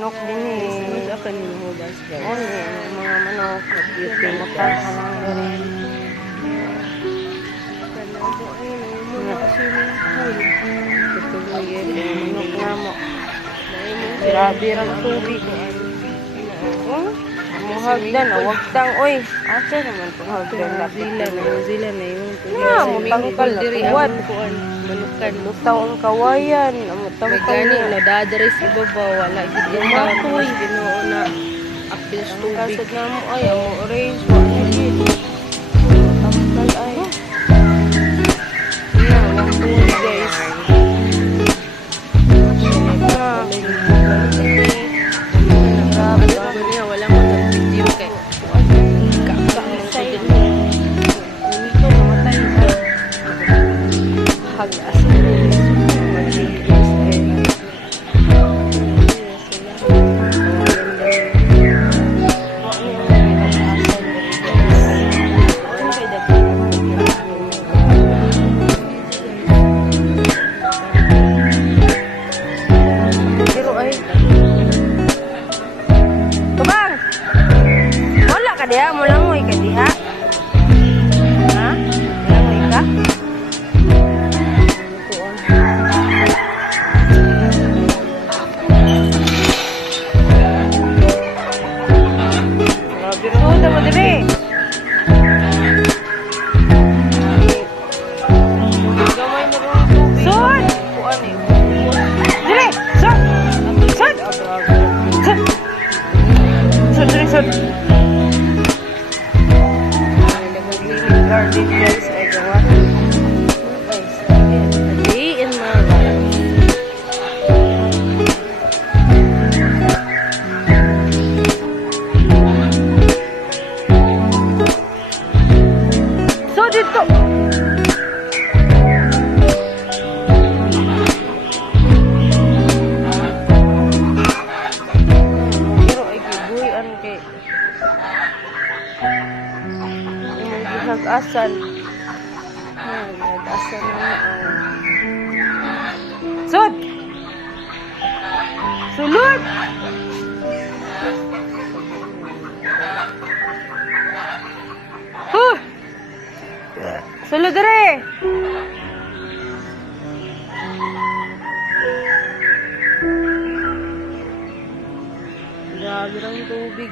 Manok din eh. Sa kanila hugas guys. Only, mga manok. Beauty makahanang rin. Swimming pool. Tutuloy Manok nga mo. Grabe Grabe ang tubig. Muhagdan, wagtang, oy. Asa naman itong hagdan? New Zealand na yung Na, mutangkal na tuwad. Manukan. Lutaw ang kawayan. Mutangkal Gani na. no dadres ibabaw wala gid Matoy. Ginoo na apil sa tubig. Kasad na mo ay, amo orange. Wala gid. Tangkal ay. Yan, ang tubig guys. Grabe. Bago niya wala mo ng video kay kakak mo sa din. Ito, mamatay ka. Hagas. Pero ay. Tubang! Wala ka diha, mulangoy ka diha. Ha? Mulangoy ka? Grabe rin mo, tama dire. Gamay mo rin ang tubig. Sud! Kuan eh. Dire! Sud! Sud! Sud! Sud, dire, sud. Garden guys, ay gawa. Guys, a day in my life. So dito. Pero ay gibuyan kay imong gihag-asan. Nag-asan na Sud! Sulod! Huh! Sulod dire! Grabe ang tubig.